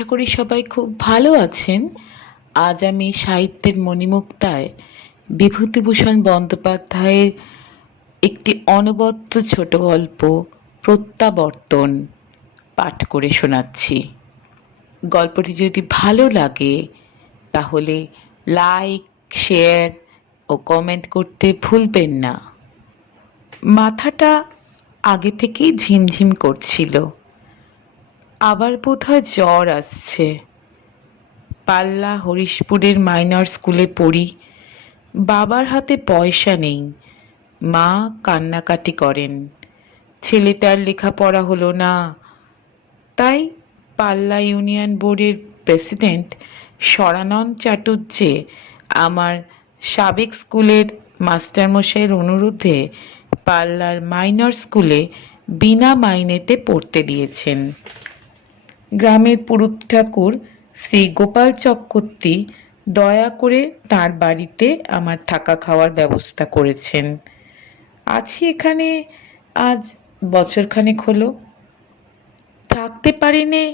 আশা করি সবাই খুব ভালো আছেন। আজ আমি সাহিত্যের মণিমুক্তায় বিভূতিভূষণ বন্দ্যোপাধ্যায়ের একটি অনবদ্য ছোট গল্প প্রত্যাবর্তন পাঠ করে শোনাচ্ছি। গল্পটি যদি ভালো লাগে তাহলে লাইক, শেয়ার ও কমেন্ট করতে ভুলবেন না। মাথাটা আগে থেকেই ঝিমঝিম করছিল, আবার বোধহয় জ্বর আসছে। পাল্লা হরিশপুরের মাইনর স্কুলে পড়ি। বাবার হাতে পয়সা নেই, মা কান্নাকাটি করেন। ছেলেটার লেখাপড়া হলো না, তাই পাল্লা ইউনিয়ন বোর্ডের প্রেসিডেন্ট সরানন চাটুর্যে আমার সাবেক স্কুলের মাস্টারমশাইয়ের অনুরোধে পাল্লার মাইনর স্কুলে বিনা মাইনেতে পড়তে দিয়েছেন। গ্রামের পুরুত ঠাকুর শ্রী গোপাল চক্রবর্তী দয়া করে তার বাড়িতে আমার থাকা খাওয়ার ব্যবস্থা করেছেন। আছি এখানে আজ বছরখানেক হলো। থাকতে পারিনি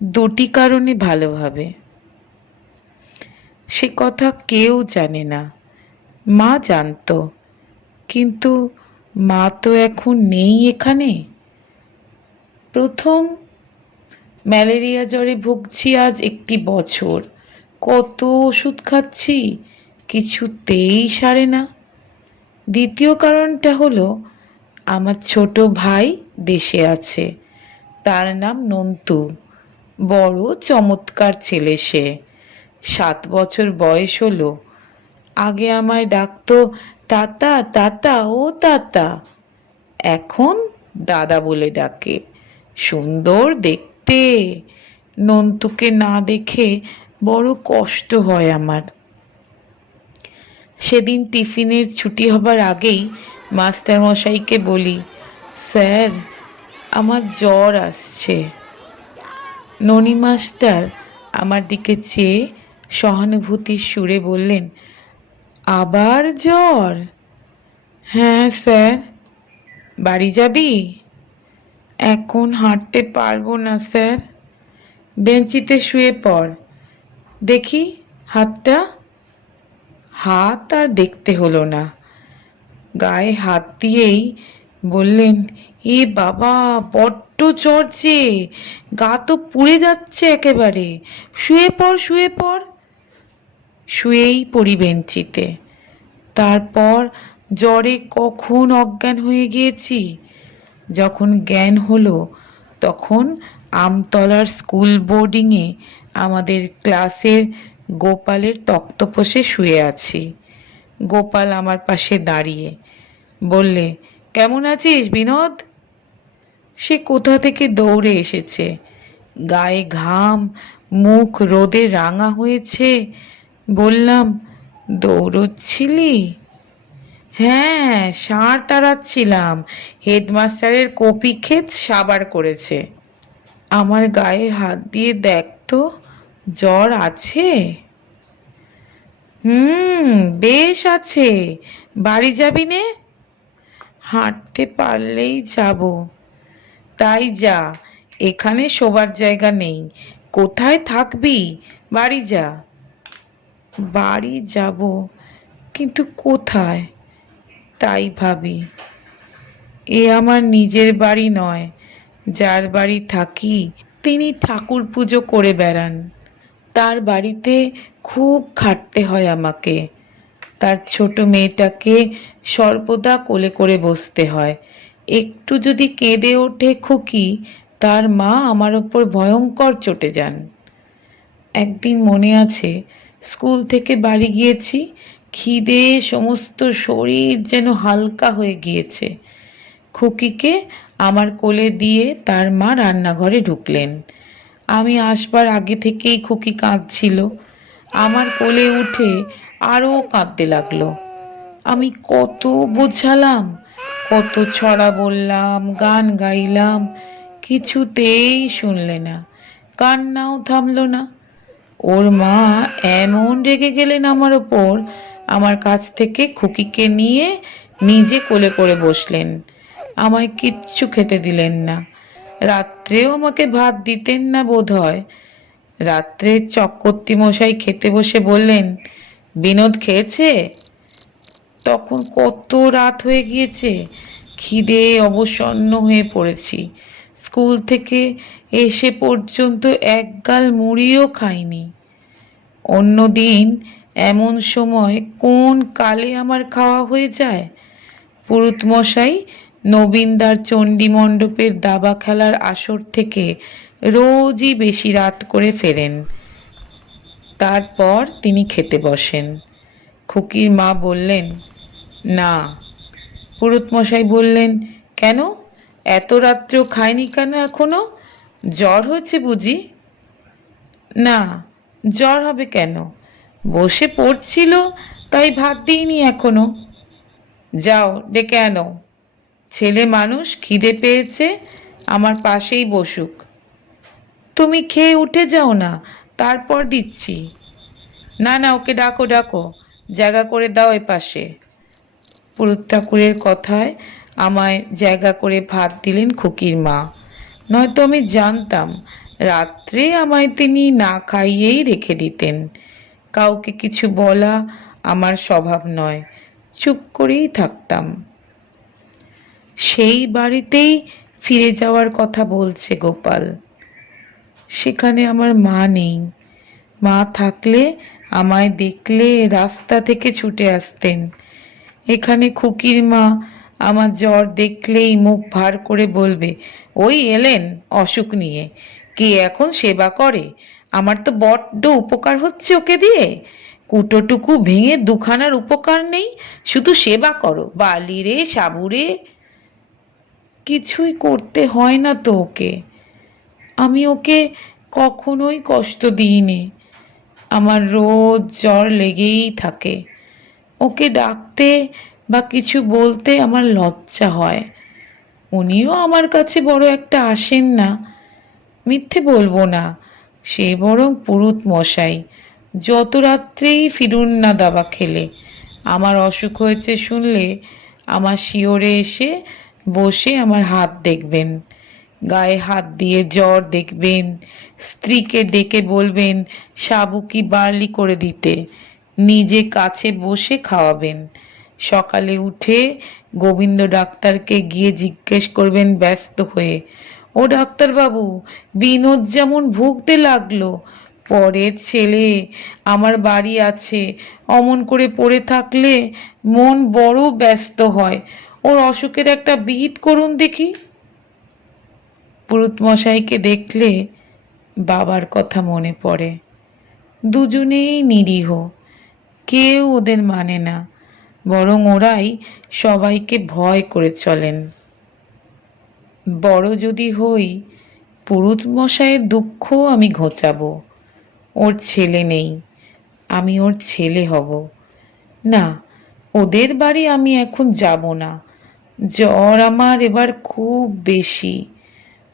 দুটি কারণে ভালোভাবে। সে কথা কেউ জানে না, মা জানতো, কিন্তু মা তো এখন নেই এখানে। প্রথম ম্যালেরিয়া জ্বরে ভুগছি আজ 1 বছর। কত ওষুধ খাচ্ছি, কিছুতেই সারে না। দ্বিতীয় কারণটা হলো আমার ছোট ভাই দেশে আছে। তার নাম নন্তু। বড় চমৎকার ছেলে সে। 7 বছর বয়স হলো। আগে আমায় ডাকতো তাতা তাতা ও তাতা, এখন দাদা বলে ডাকে। সুন্দর দেখতে। নন্তুকে না দেখে বড় কষ্ট হয় আমার। সেদিন টিফিনের ছুটি হবার আগেই মাস্টারমশাইকে বলি, স্যার আমার জ্বর আসছে। ননি মাস্টার আমার দিকে চেয়ে সহানুভূতির সুরে বললেন, আবার জ্বর? হ্যাঁ স্যার। বাড়ি যাবি? এখন হাঁটতে পারবো না স্যার। বেঞ্চিতে শুয়ে পড়, দেখি হাতটা। হাত আর দেখতে হলো না। গায়ে হাত দিয়েই বললেন, এ বাবা বড্ড জ্বর যে, গা তো পুড়ে যাচ্ছে একেবারে। শুয়ে পড় শুয়ে পড়। শুয়েই পড়ি বেঞ্চিতে। তারপর জ্বরে কখন অজ্ঞান হয়ে গিয়েছি। যখন জ্ঞান হলো তখন আমতলার স্কুল বোর্ডিংয়ে আমাদের ক্লাসের গোপালের তক্তপোষে শুয়ে আছি। গোপাল আমার পাশে দাঁড়িয়ে বললে, কেমন আছিস বিনোদ? সে কোথা থেকে দৌড়ে এসেছে। গায়ে ঘাম, মুখ রোদে রাঙা হয়েছে। বললাম, দৌড়চ্ছিলি? হ্যাঁ, ষাঁড় তাড়াচ্ছিলাম। হেডমাস্টারের কপি ক্ষেত সাবার করেছে। আমার গায়ে হাত দিয়ে দেখতো জ্বর আছে? বেশ আছে। বাড়ি যাবি নে? হাঁটতে পারলেই যাব। তাই যা, এখানে শোবার জায়গা নেই। কোথায় থাকবি? বাড়ি যা। বাড়ি যাব, কিন্তু কোথায় তাই ভাবি। এ আমার নিজের বাড়ি নয়। যার বাড়ি থাকি তিনি ঠাকুর পুজো করে বেড়ান। তার বাড়িতে খুব খাটতে হয় আমাকে। তার ছোট মেয়েটাকে সর্বদা কোলে করে বসতে হয়। একটু যদি কেঁদে ওঠে খুকি, তার মা আমার ওপর ভয়ঙ্কর চটে যান। একদিন মনে আছে, স্কুল থেকে বাড়ি গিয়েছি। খিদে সমস্ত শরীর যেন হালকা হয়ে গিয়েছে। খুকিকে আমার কোলে দিয়ে তার মা রান্নাঘরে ঢুকলেন। আমি আসবার আগে থেকেই খুকি কাঁদছিল। আমার কোলে উঠে আরও কাঁদতে লাগলো। আমি কত বোঝালাম, কত ছড়া বললাম, গান গাইলাম, কিছুতেই শুনলে না। কান্নাও থামলো না। ওর মা এমন রেগে গেলেন আমার ওপর, আমার কাছ থেকে খুকিকে নিয়ে নিজে কোলে করে বসলেন। আমায় কিচ্ছু খেতে দিলেন না। রাত্রেও আমাকে ভাত দিতেন না বোধ হয়। রাত্রে চক্রবর্তী মশাই খেতে বসে বললেন, বিনোদ খেয়েছে? তখন কত রাত হয়ে গিয়েছে, খিদে অবসন্ন হয়ে পড়েছি। স্কুল থেকে এসে পর্যন্ত এক গাল মুড়িও খাইনি। অন্যদিন এমন সময় কোন কালে আমার খাওয়া হয়ে যায়। পুরুতমশাই নবীনদার চণ্ডী মণ্ডপের দাবা খেলার আসর থেকে রোজই বেশি রাত করে ফেরেন। তারপর তিনি খেতে বসেন। খুকির মা বললেন, না। পুরুতমশাই বললেন, কেন, এত রাত্রেও খায়নি কেন এখনো? জ্বর হয়েছে বুঝি? না, জ্বর হবে কেন, বসে পড়ছিল, তাই ভাত দিইনি এখনো। যাও ডেকে আনো। ছেলে মানুষ, খিদে পেয়েছে, আমার পাশেই বসুক। তুমি খেয়ে উঠে যাও না, তারপর দিচ্ছি। না না, ওকে ডাকো ডাকো, জায়গা করে দাও এ পাশে। পুরুত ঠাকুরের কথায় আমায় জায়গা করে ভাত দিলেন খুকির মা। নয়তো আমি জানতাম রাত্রে আমায় তিনি না খাইয়েই রেখে দিতেন। কাউকে কিছু বলা আমার স্বভাব নয়, চুপ করেই থাকতাম। সেই বাড়িতেই ফিরে যাওয়ার কথা বলছে গোপাল। সেখানে আমার মা নেই। মা থাকলে আমায় দেখলে রাস্তা থেকে ছুটে আসতেন। এখানে খুকির মা আমার জ্বর দেখলেই মুখ ভার করে বলবে, ওই এলেন অসুখ নিয়ে, কে এখন সেবা করে? আমার তো বড্ড উপকার হচ্ছে ওকে দিয়ে। কুটোটুকু ভেঙে দুখানার উপকার নেই, শুধু সেবা করো, বালি রে সাবুরে। কিছুই করতে হয় না তো ওকে। আমি ওকে কখনোই কষ্ট দিইনি। আমার রোজ জ্বর লেগেই থাকে। ওকে ডাকতে বা কিছু বলতে আমার লজ্জা হয়। উনিও আমার কাছে বড় একটা আসেন না, মিথ্যে বলবো না। সে বরং পুরুত মশাই, যত রাত্রেই ফিরুন না দাবা খেলে। আমার অসুখ হয়েছে শুনলে আমার শিওরে এসে বসে আমার হাত দেখবেন, গায়ে হাত দিয়ে জ্বর দেখবেন, স্ত্রীকে ডেকে বলবেন সাবু কি বার্লি করে দিতে, নিজে কাছে বসে খাওয়াবেন। সকালে উঠে গোবিন্দ ডাক্তারকে গিয়ে জিজ্ঞেস করবেন ব্যস্ত হয়ে, ও ডাক্তারবাবু, বিনোদ যেমন ভুগতে লাগলো, পরের ছেলে, আমার বাড়ি আছে, অমন করে পড়ে থাকলে মন বড় ব্যস্ত হয়, ওর অসুখের একটা বিহিত করুন দেখি। পুরুত মশাইকে দেখলে বাবার কথা মনে পড়ে। দুজনেই নিরীহ, কেউ ওদের মানে না, বরং ওরাই সবাইকে ভয় করে চলেন। বড় যদি হই, পুরুত মশাইয়ের দুঃখ আমি ঘোচাবো। ওর ছেলে নেই, আমি ওর ছেলে হব। না, ওদের বাড়ি আমি এখন যাব না। জ্বর আমার এবার খুব বেশি,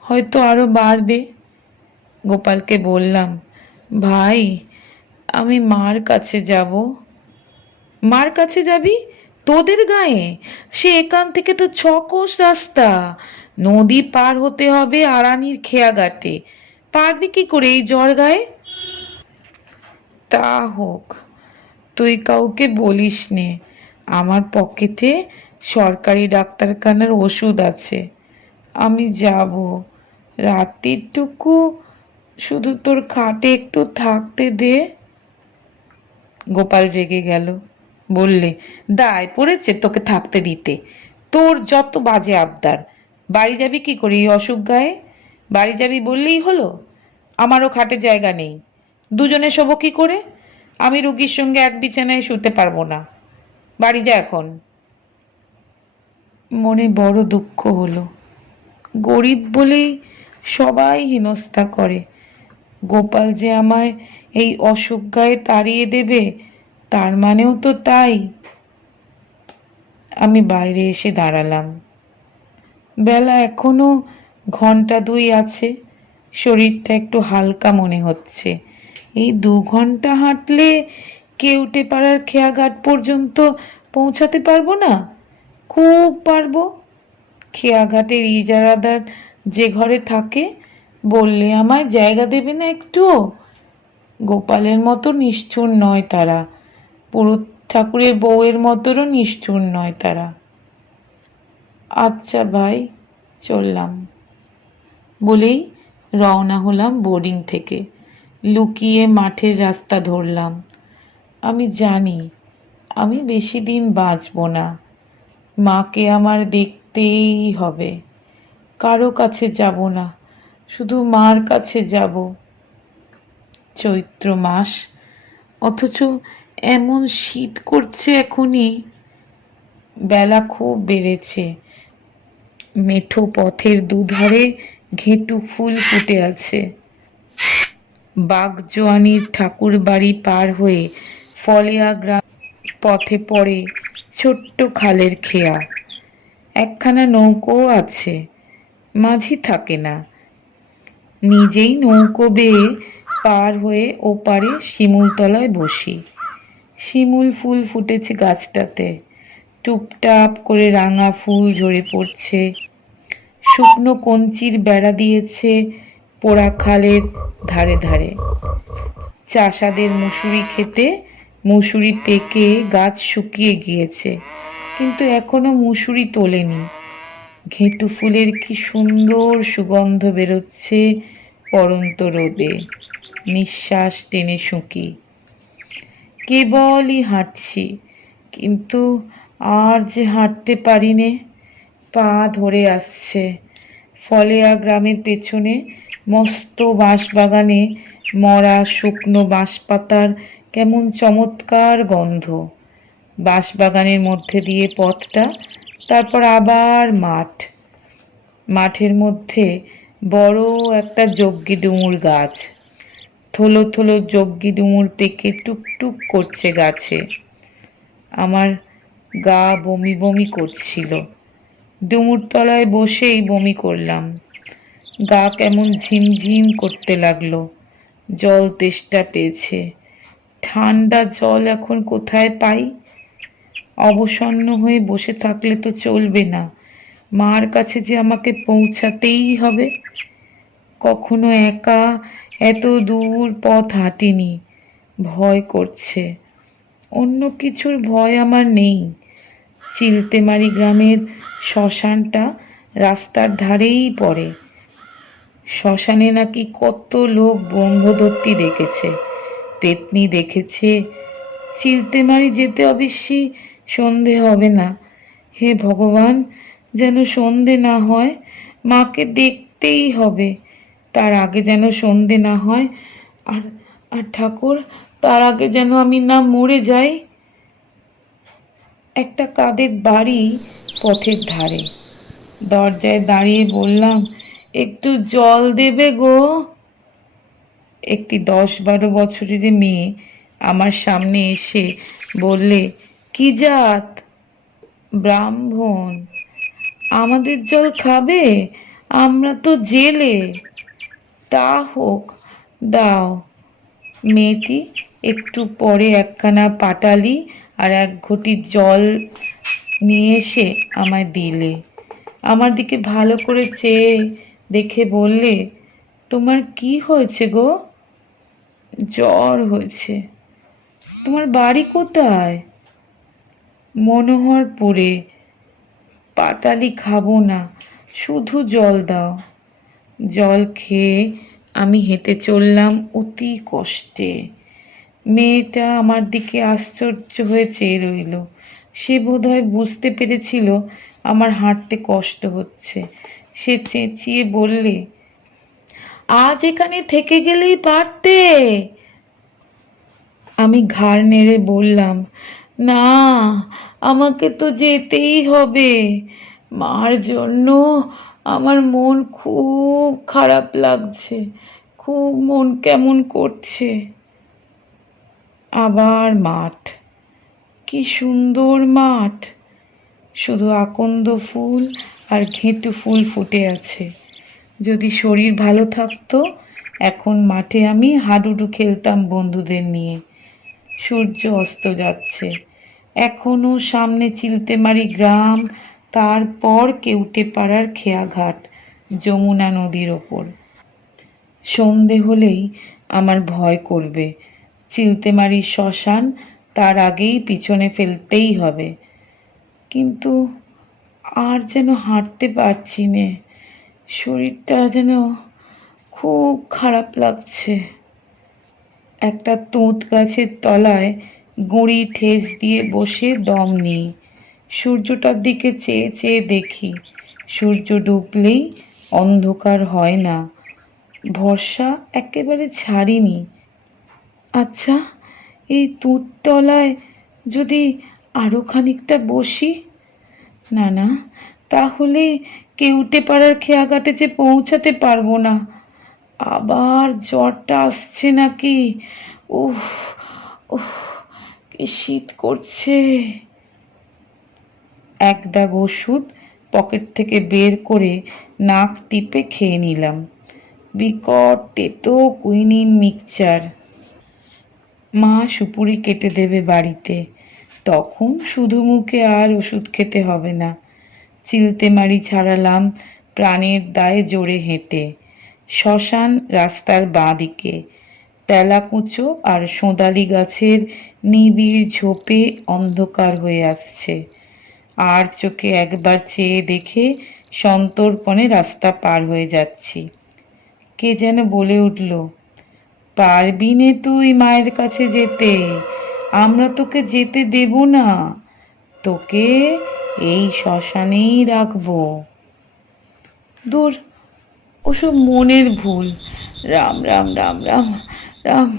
হয়তো আরো বাড়বে। গোপালকে বললাম, ভাই, আমি মার কাছে যাব। মার কাছে যাবি? তোদের গায়ে? সে এখান থেকে তো 6 কোষ রাস্তা, নদী পার হতে হবে আড়ানির খেয়াঘাটে। পারবি কি করে এই জ্বর গায়ে? তা হোক, তুই কাউকে বলিস নে। আমার পকেটে সরকারি ডাক্তারখানার ওষুধ আছে, আমি যাব। রাত্রিটুকু শুধু তোর খাটে একটু থাকতে দে। গোপাল রেগে গেল, বললে, দায় পড়েছে তোকে থাকতে দিতে? তোর যত বাজে আবদার। বাড়ি যাবি কি করে এই অসুখ গায়ে? বাড়ি যাবি বললেই হলো। আমারও খাটে জায়গা নেই, দুজনে শোবো কি করে? আমি রুগীর সঙ্গে এক বিছানায় শুতে পারবো না। বাড়ি যা এখন। মনে বড় দুঃখ হলো। গরিব বলেই সবাই হেনস্থা করে। গোপাল যে আমায় এই অসুখ গায়ে তাড়িয়ে দেবে, তার মানেও তো তাই। আমি বাইরে এসে দাঁড়ালাম। বেলা এখনো 1-2 ঘন্টা আছে। শরীরটা একটু হালকা মনে হচ্ছে। এই 2 ঘন্টা হাঁটলে কেউটে পাড়ার খেয়াঘাট পর্যন্ত পৌঁছাতে পারবো না? খুব পারবো। খেয়াঘাটের ইজারাদার যে ঘরে থাকে, বললে আমায় জায়গা দেবে না একটুও? গোপালের মতো নিষ্ঠুর নয় তারা, পুরুত ঠাকুরের বউয়ের মতোরও নিষ্ঠুর নয় তারা। আচ্ছা ভাই, চললাম বলেই রওনা হলাম বোর্ডিং থেকে। লুকিয়ে মাঠের রাস্তা ধরলাম। আমি জানি আমি বেশি দিন বাঁচব না। মাকে আমার দেখতেই হবে। কারো কাছে যাব না, শুধু মার কাছে যাব। চৈত্র মাস, অথচ এমন শীত করছে এখনই। বেলা খুব বেড়েছে। মেঠো পথের দুধারে ঘেঁটু ফুল ফুটে আছে। বাগজোয়ানির ঠাকুর বাড়ি পার হয়ে ফলিয়া গ্রাম পথে পড়ে ছোট্ট খালের খেয়া। একখানা নৌকো আছে, মাঝি থাকে না। নিজেই নৌকো বেয়ে পার হয়ে ওপারে শিমুলতলায় বসি। শিমুল ফুল ফুটেছে গাছটাতে, টুপটাপ করে রাঙা ফুল ঝরে পড়ছে। শুকনো কঞ্চির বেড়া দিয়েছে পোড়া খালের ধারে ধারে। চাষাদের মুসুরি খেতে মুসুরি পেকে গাছ শুকিয়ে গিয়েছে, কিন্তু এখনো মুসুরি তোলেনি। ঘেঁটু ফুলের কি সুন্দর সুগন্ধ বেরোচ্ছে পড়ন্ত রোদে। নিঃশ্বাস টেনে শুঁকি। কেবলই হাঁটছি, কিন্তু আর যে হাঁটতে পারি নে। পা ধরে আসছে। ফলেয়া গ্রামের পেছনে মস্ত বাঁশবাগানে মরা শুকনো বাঁশপাতার কেমন চমৎকার গন্ধ। বাঁশবাগানের মধ্যে দিয়ে পথটা, তারপর আবার মাঠ। মাঠের মধ্যে বড় একটা যজ্ঞি ডুমুর গাছ। থলো থলো যজ্ঞি ডুমুর পেকে টুকটুক করছে গাছে। আমার গা বমি বমি করছিল। ডুমুর তলায় বসেই বমি করলাম। গা কেমন ঝিমঝিম করতে লাগলো। জল তেষ্টা পেয়েছে। ঠান্ডা জল এখন কোথায় পাই? অবসন্ন হয়ে বসে থাকলে তো চলবে না। মার কাছে যে আমাকে পৌঁছাতেই হবে। কখনো একা এত দূর পথ হাঁটিনি, ভয় করছে। অন্য কিছুর ভয় আমার নেই। চিলতেমারি গ্রামের শ্মশানটা রাস্তার ধারেই পড়ে। শ্মশানে নাকি কত লোক ব্রহ্মদত্তী দেখেছে, পেতনি দেখেছে। চিলতেমারি যেতে অবশ্যই সন্ধে হবে না। হে ভগবান, যেন সন্ধে না হয়। মাকে দেখতেই হবে, তার আগে যেন সন্ধে না হয়। আর আর ঠাকুর, তার আগে যেন আমি না মরে যাই। একটা কাদের বাড়ি পথের ধারে। দরজায় দাঁড়িয়ে বললাম, একটু জল দেবে গো। একটি 10-12 বছরের মেয়ে আমার সামনে এসে বললে, কি জাত? ব্রাহ্মণ। আমাদের জল খাবে? আমরা তো জেলে। তা হোক, দাও। মেয়েটি একটু পরে একখানা পাটালি আর এক ঘটি জল নিয়ে এসে আমায় দিলে। আমার দিকে ভালো করে চেয়ে দেখে বললে, তোমার কি হয়েছে গো? জ্বর হয়েছে। তোমার বাড়ি কোথায়? মনোহরপুরে। পাটালি খাবো না, শুধু জল দাও। জল খেয়ে আমি হেঁটে চললাম অতি কষ্টে। মেয়েটা আমার দিকে আশ্চর্য হয়ে চেয়ে রইল। সে বোধহয় বুঝতে পেরেছিল আমার হাঁটতে কষ্ট হচ্ছে। সে চেঁচিয়ে বললে, আজ এখানে থেকে গেলেই পারতে। আমি ঘাড় নেড়ে বললাম, না, আমাকে তো যেতেই হবে। মার জন্য আমার মন খুব খারাপ লাগছে, খুব মন কেমন করছে। আবার মাঠ। কি সুন্দর মাঠ, শুধু আকন্দ ফুল আর ঘেঁটু ফুল ফুটে আছে। যদি শরীর ভালো থাকতো, এখন মাঠে আমি হাডুডু খেলতাম বন্ধুদের নিয়ে। সূর্য অস্ত যাচ্ছে। এখনো সামনে চিলতেমারি গ্রাম, তারপর কেউটেপাড়ার খেয়াঘাট, যমুনা নদীর ওপর। সন্ধে হলেই আমার ভয় করবে। চিলতেমারির শ্মশান তার আগেই পিছনে ফেলতেই হবে। কিন্তু আর যেন হাঁটতে পারছি নে, শরীরটা যেন খুব খারাপ লাগছে। একটা তুঁত গাছের তলায় গুঁড়ি ঠেস দিয়ে বসে দম নিই। সূর্যটার দিকে চেয়ে চেয়ে দেখি, সূর্য ডুবলেই অন্ধকার হয় না। ভরসা একেবারে ছাড়িনি। আচ্ছা, এই তুঁততলায় যদি আরো খানিকটা বসি? না না, তাহলে কেউটে পাড়ার খেয়াঘাটে যে পৌঁছাতে পারবো না। আবার জ্বরটা আসছে নাকি? উফ উফ, কি শীত করছে। এক দাগ ওষুধ পকেট থেকে বের করে নাক টিপে খেয়ে নিলাম। বিকট তেতো কুইনিন মিক্সচার। মা সুপুরি কেটে দেবে বাড়িতে, তখন শুধু মুখে আর ওষুধ খেতে হবে না। চিলতেমারি ছাড়ালাম প্রাণের দায়ে জোরে হেঁটে। শ্মশান রাস্তার বাঁ দিকে। তেলাকুচো আর সোঁদালি গাছের নিবিড় ঝোপে অন্ধকার হয়ে আসছে। আর চোখে একবার চেয়ে দেখে সন্তর্পণে রাস্তা পার হয়ে যাচ্ছি। কে যেন বলে উঠল, পারবি নে তুই মায়ের কাছে যেতে, আমরা তোকে যেতে দেব না, তোকে এই শ্মশানেই রাখবো। দূর, ওসব মনের ভুল। রাম রাম রাম রাম রাম।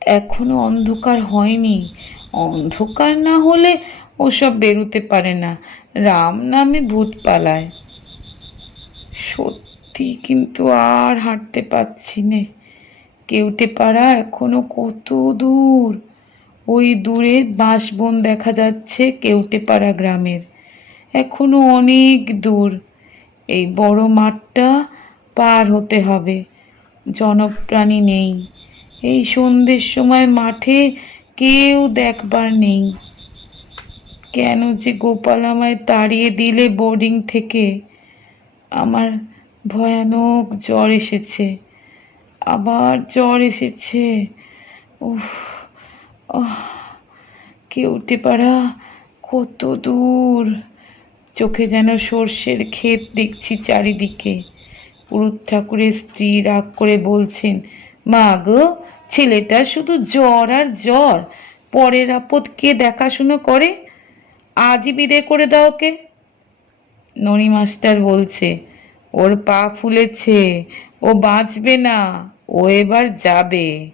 এখনো অন্ধকার হয়নি। অন্ধকার না হলে ওসব বেরোতে পারে না। রাম নামে ভূত পালায়। সত্যি কিন্তু আর হাঁটতে পারছি নে। কেউটে পাড়া এখনো কত দূর। ওই দূরে বাঁশবন দেখা যাচ্ছে কেউটে পাড়া গ্রামের। এখনো অনেক দূর। এই বড় মাঠটা পার হতে হবে। জনপ্রাণী নেই। এই সন্ধ্যের সময় মাঠে কেউ দেখবার নেই। কেন যে গোপাল আমায় তাড়িয়ে দিলে বোর্ডিং থেকে। আমার ভয়ানক জ্বর এসেছে, আবার জ্বর এসেছে। উফ, কেউটে পাড়া কত দূর। চোখে যেন সর্ষের ক্ষেত দেখছি চারিদিকে। পুরুত ঠাকুরের স্ত্রী রাগ করে বলছেন, মা গো, ছেলেটা শুধু জ্বর আর জ্বর, পরের আপদ কে দেখাশুনো করে? আজই বিদে করে দাও ওকে। ননি মাস্টার বলছে, ওর পা ফুলেছে, ও বাঁচবে না, ও এবার যাবে।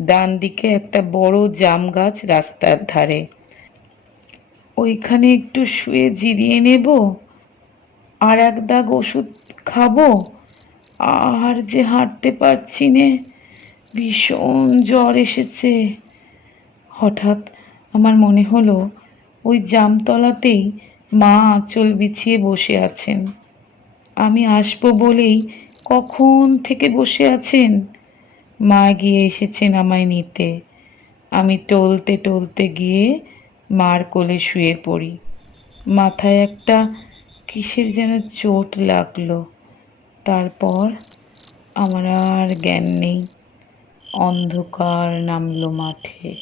ডান দিকে একটা বড় জাম গাছ রাস্তার ধারে। ওইখানে একটু শুয়ে জিরিয়ে নেব, আর এক দাগ ওষুধ খাবো। আর যে হাঁটতে পারছি নে, ভীষণ জ্বর এসেছে। হঠাৎ আমার মনে হলো ওই জামতলাতেই মা আঁচল বিছিয়ে বসে আছেন। আমি আসবো বলেই কখন থেকে বসে আছেন। মা গিয়ে এসেছেন আমায় নিতে। আমি টলতে টলতে গিয়ে মার কোলে শুয়ে পড়ি। মাথায় একটা কিসের যেন চোট লাগলো। তারপর আমার আর জ্ঞান নেই। অন্ধকার নামলো মাঠে।